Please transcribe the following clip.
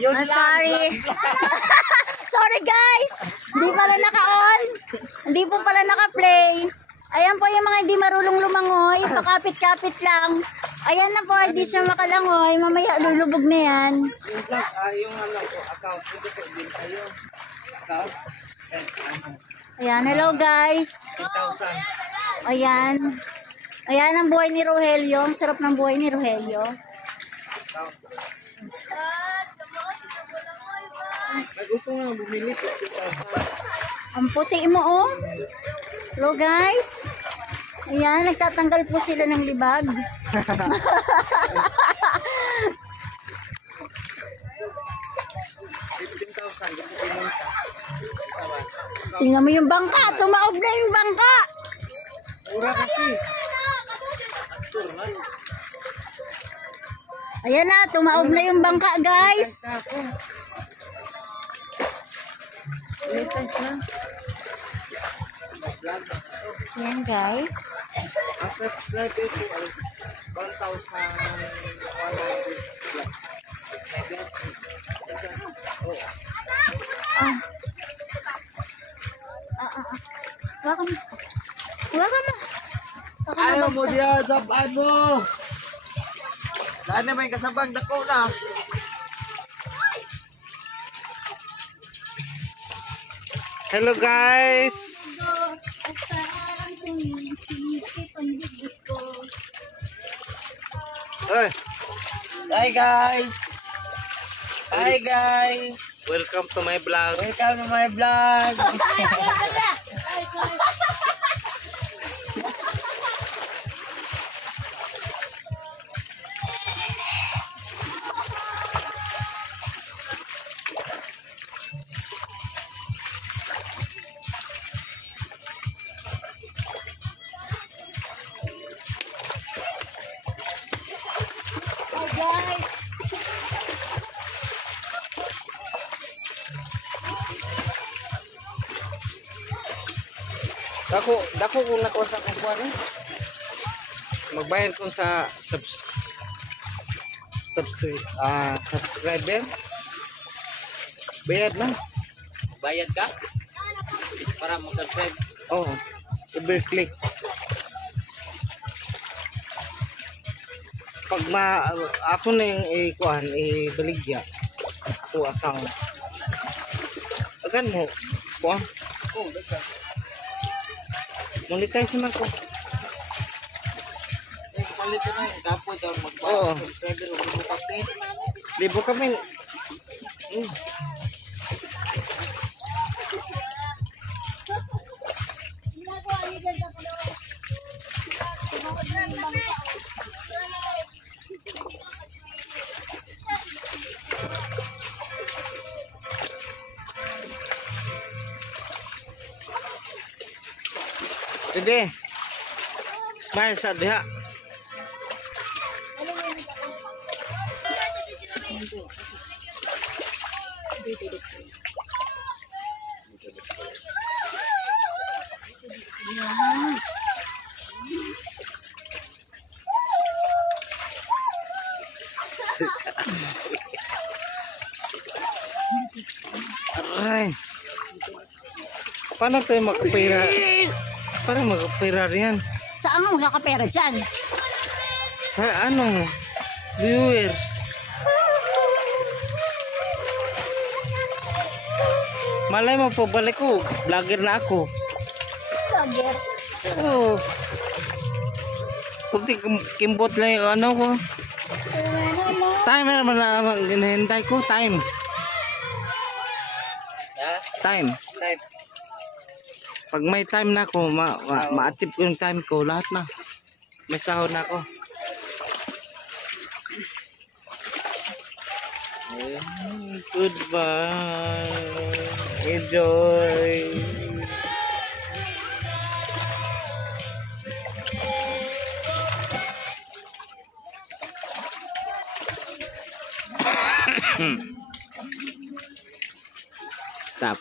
Yun I'm lang, sorry. Sorry guys. Hindi pala naka-on. Hindi po pala naka-play. Ayan po yung mga hindi marunong lumangoy. Pakapit-kapit lang. Ayan na po, hindi siya makalangoy. Mamaya lulubog na yan. Yung vlog, yung ano po, account. Ito po, din kayo. Account. And ano, Ayan, hello guys. 10,000. Ayan. Ayan ang buhay ni Rogelio. Ang sarap ng buhay ni Rogelio. Gusto nga bumili po, 10,000. Ang puti mo oh. Hello guys. Ayan, nagtatanggal po sila ng libag. 15,000, gusto pinunta. Tingnan mo yung bangka. Tumaob na yung bangka. Mura kasi. Ayan na, tumaob na yung bangka guys. Latest na. Ayan guys. Ang subscribe ito is 1,100 plus. Waka mo. Waka mo. Ayaw mo diyan, sabaan mo. Saan na may kasabang dako na? Hello guys. Hi guys. Hi guys. Welcome to my vlog. Welcome to my vlog. Guys. Dako kung nakuha sa kukuha rin. Magbayad ko sa subscriber. Bayad na. Bayad ka? Para mo subscribe? Oo. Every click. Pag ako na yung ikuhan, ibaligya. Ako account. Agan mo. Kuha? Oo, dagan. Monetize naman ko. Kapalit na yung dapat daw mag-subscriber o libo kami. Libo kami. Dede. Smile sa diha. Aray. Paano tayo makapira? Para magkapera riyan. Saan mo kakapera dyan? Sa ano? Viewers. Malay mo po balik ko. Vlogger na ako. Vlogger. Oo. Kunti kimbot lang yung ano ko. Time naman na hinahintay ko. Time. Time. Pag may time na ako, ma-achieve ko yung time ko, lahat na. May sahod na ako. Goodbye. Enjoy. Stop.